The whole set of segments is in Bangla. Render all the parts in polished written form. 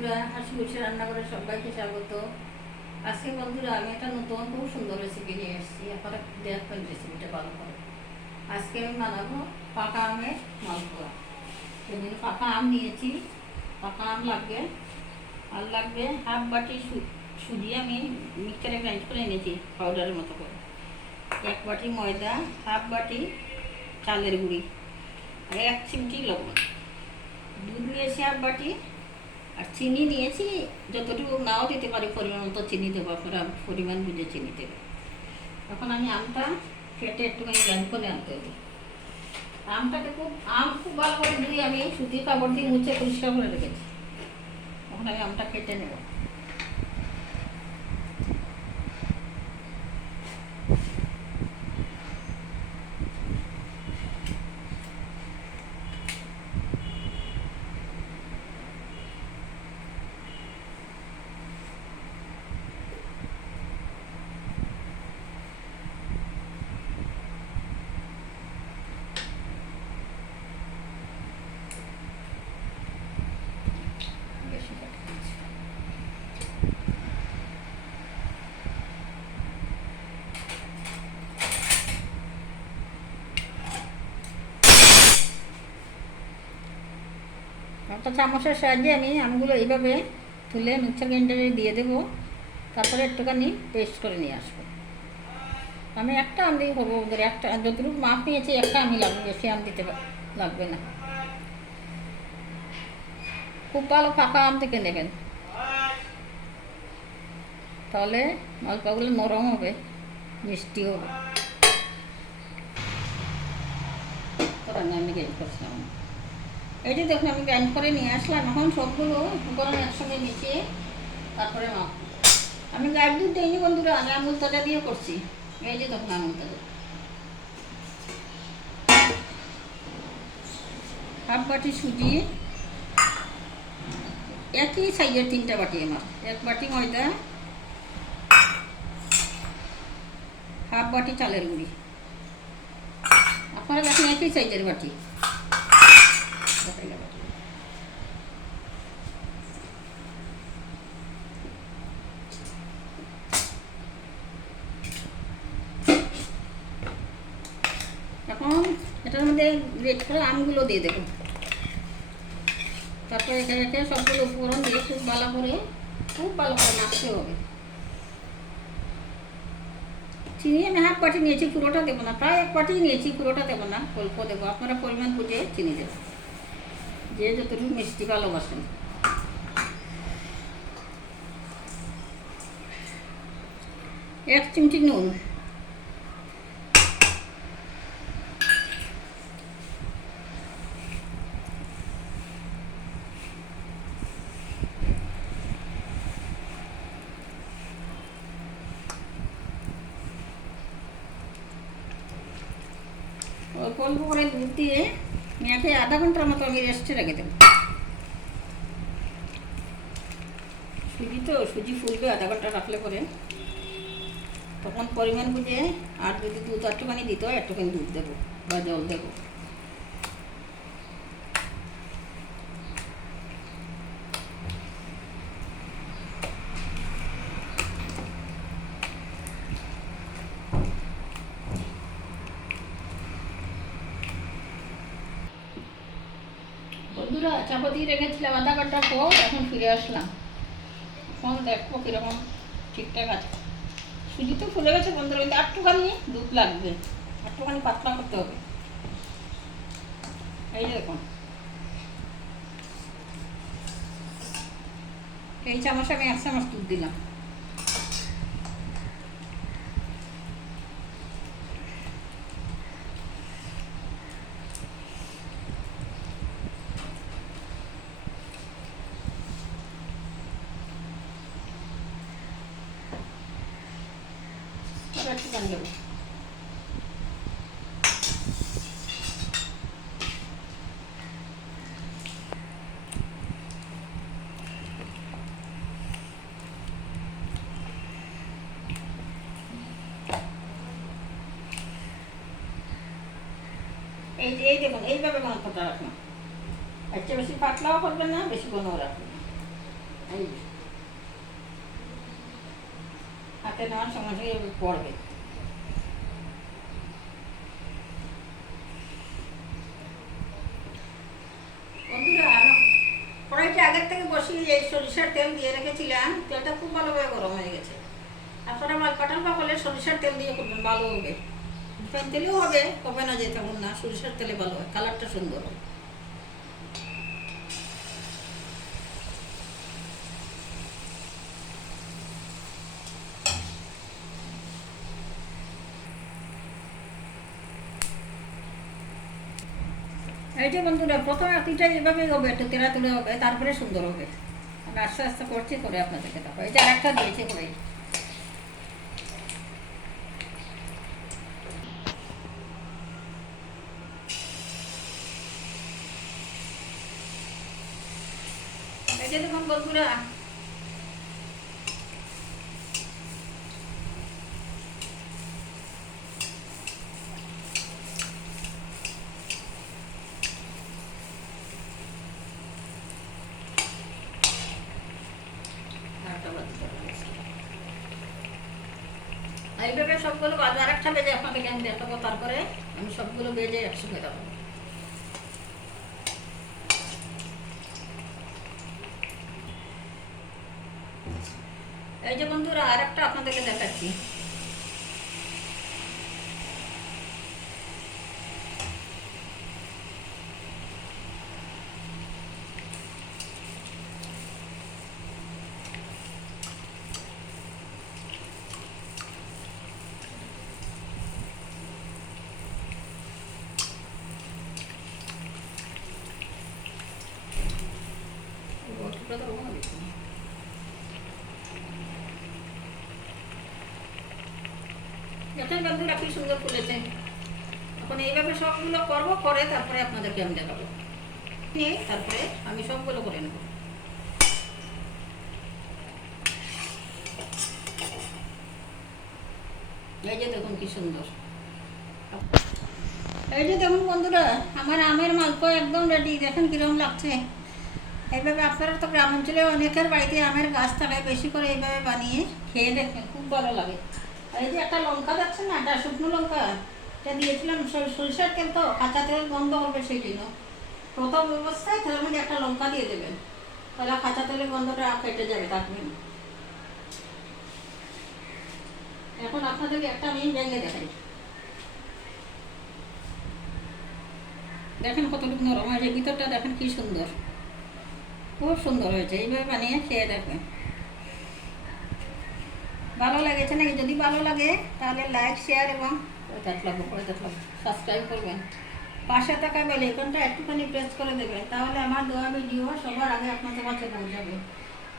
বন্ধুরা, হাসি খুশি রান্না করে সবাইকে স্বাগত। আজকে বন্ধুরা আমি একটা নতুন খুব সুন্দর রেসিপি নিয়ে এসেছি। আপনারা দেখবেন রেসিপিটা ভালো করে। আজকে আমি বানাবো পাকা আমের মালপোয়া। এই জন্য পাকা আম নিয়েছি। পাকা আম লাগবে, আর লাগবে হাফ বাটি সুজি আমি মিক্সারে গ্রাইন্ড করে এনেছি পাউডারের মতো করে। 1 বাটি ময়দা, হাফ বাটি চালের গুঁড়ি, আর 1 চিমটি লবণ। দুধ নিয়েছি হাফ বাটি, আর চিনি নিয়েছি যতটুকু নাও দিতে পারি পরিমাণ মতো চিনি দেবো, আপনারা পরিমাণ বুঝে চিনি দেবে। এখন আমি আমটা কেটে একটুখানি গ্রাইন্ড করে আনতে হবে। আমটাকে খুব ভালো করে ধুয়ে আমি সুতির কাপড় দিয়ে মুছে পরিষ্কার করে রেখেছি। এখন আমি আমটা কেটে নেব। একটা চামচের সাহায্যে আমি আমগুলো এইভাবে তুলে মিক্সার গ্রাইন্ডারে দিয়ে দেবো। তারপরে একটুখানি পেস্ট করে নিয়ে আসবো। আমি একটা আম দিয়ে করবো, ওদের একটা যতটুকু মাপ নিয়েছি একটা আমি লাগবে, বেশি আম দিতে লাগবে না। খুব ভালো পাকা আম থেকে নেবেন, তাহলে মালপোয়াগুলো নরম হবে, মিষ্টি হবে। আমি গ্রাইন্ড করছিলাম, এই যে দেখুন আমি গ্রাইন্ড করে নিয়ে আসলাম। এখন সবগুলো উপকরণ একসঙ্গে মিশিয়ে তারপরে মাপ। আমি গায়ের দুধ দিইনি বন্ধুরা, আমি আমুল তাজা দিয়ে করছি। এই যে দেখুন আমুল তাজা, হাফ বাটি সুজি, একই সাইজের 3টা বাটি আমার। 1 বাটি ময়দা, হাফ বাটি চালের গুঁড়ি। আপনারা দেখেন একই সাইজের বাটি। এখন এটার মধ্যে গ্রেট করে আমগুলো দিয়ে দেবো। তারপরে একে একে সবগুলো উপকরণ দিয়ে খুব ভালো করে মাখতে হবে। চিনি আমি হাফ বাটি নিয়েছি, পুরোটা দেবো না, প্রায় 1 বাটি নিয়েছি, পুরোটা দেবো না, অল্প দেবো। আপনারা পরিমাণ বুঝে চিনি দেবেন, যে যতটুকু মিষ্টি ভালোবাসেন। এক চিমটি নুন, অল্প অল্প করে দুধ দিয়ে মেখে আধা ঘন্টার মতো আমি রেস্টে রেখে দেবো। সুজি ফুলবে আধা ঘন্টা রাখলে পরে, তখন পরিমাণ বুঝে, আর যদি দুধ একটুখানি দিতে হয় একটুখানি দুধ দেবো বা জল দেবো। বন্ধুরা চাপা দিয়ে রেখেছিলাম আধা ঘন্টা পর, এখন ফিরে আসলাম। এখন দেখবো কীরকম ঠিকঠাক আছে। সুজি তো ফুলে গেছে বন্ধুরা, কিন্তু একটুখানি দুধ লাগবে, একটুখানি পাতলা করতে হবে। এই যে দেখুন, এই চামচ আমি 1 চামচ দুধ দিলাম। একটুখানি দেবো। এই দেখুন, এইভাবে ঘনত্বটা রাখুন। এর চেয়ে বেশি পাতলাও করবেন না, বেশি ঘনও রাখবেন না। এই হাতে নেওয়ার সঙ্গে সঙ্গে এভাবে পড়বে। বন্ধুরা, কড়াইটা আগের থেকে বসিয়ে এই সরিষার তেল দিয়ে রেখেছিলাম, তেলটা খুব ভালোভাবে গরম হয়ে গেছে। আপনারা কাঁঠাল পাকলে সরিষার তেল দিয়ে করবেন, ভালো হবে। রিফাইন তেলেও হবে না যে তেমন না, সরিষার তেলে ভালো হয়, কালারটা সুন্দর হয়। এই যে বন্ধুরা, প্রথমে আঁকিটা এভাবেই হবে, একটু তেরা তুলে হবে, তারপরে সুন্দর হবে। আমি আস্তে আস্তে করছি, করে আপনাদেরকে দেখো। এই যে আরেকটা দিয়েছি করে, এই যে দেখুন বন্ধুরা, এইভাবে সবগুলো বাজে। আরেকটা বেজে আপনাদেরকে আমি দেখাবো, তারপরে আমি সবগুলো বেজে একসঙ্গে দেখাবো। এই যে বন্ধুরা, আরেকটা আপনাদেরকে দেখাচ্ছি। দেখেন বন্ধুরা কি সুন্দর ফুলেছে। এখন এইভাবে সবগুলো করবো, করে তারপরে আপনাদেরকে আমি দেখাবো। নিয়ে তারপরে আমি সবগুলো করে নেব। এই যে দেখুন কি সুন্দর। এই যে দেখুন বন্ধুরা, আমার আমের মালপোয়া একদম রেডি। দেখেন কিরকম লাগছে। এইভাবে আপনারা তো গ্রাম অঞ্চলে অনেকের বাড়িতে আমের গাছ থাকে, বেশি করে এইভাবে বানিয়ে খেয়ে দেখবেন, খুব ভালো লাগে। আর এই যে একটা লঙ্কা যাচ্ছে না, একটা শুকনো লঙ্কা, এটা দিয়েছিলাম সরিষার তেল, তো কাঁচা তেল গন্ধ হবে, সেই জন্য প্রথম অবস্থায় তেলের মধ্যে একটা লঙ্কা দিয়ে দেবেন, তাহলে কাঁচা তেলের গন্ধটা কেটে যাবে, থাকবেন। এখন আপনাদেরকে একটা আমি ভেঙে দেখাই। দেখেন কতটুকু নরম হয়েছে, ভিতরটা দেখেন কি সুন্দর, খুব সুন্দর হয়েছে। এইভাবে বানিয়ে খেয়ে দেখবেন। ভালো লেগেছে নাকি? যদি ভালো লাগে তাহলে লাইক, শেয়ার এবং সাবস্ক্রাইব করবেন। পাশে থাকা বেল আইকনটা একটুখানি প্রেস করে দেবেন, তাহলে আমার দেওয়া ভিডিও সবার আগে আপনাদের কাছে পৌঁছাবে।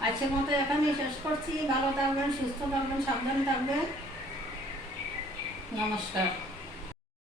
আজকের মতো এখানেই শেষ করছি। ভালো থাকবেন, সুস্থ থাকবেন, সাবধানে থাকবেন। নমস্কার।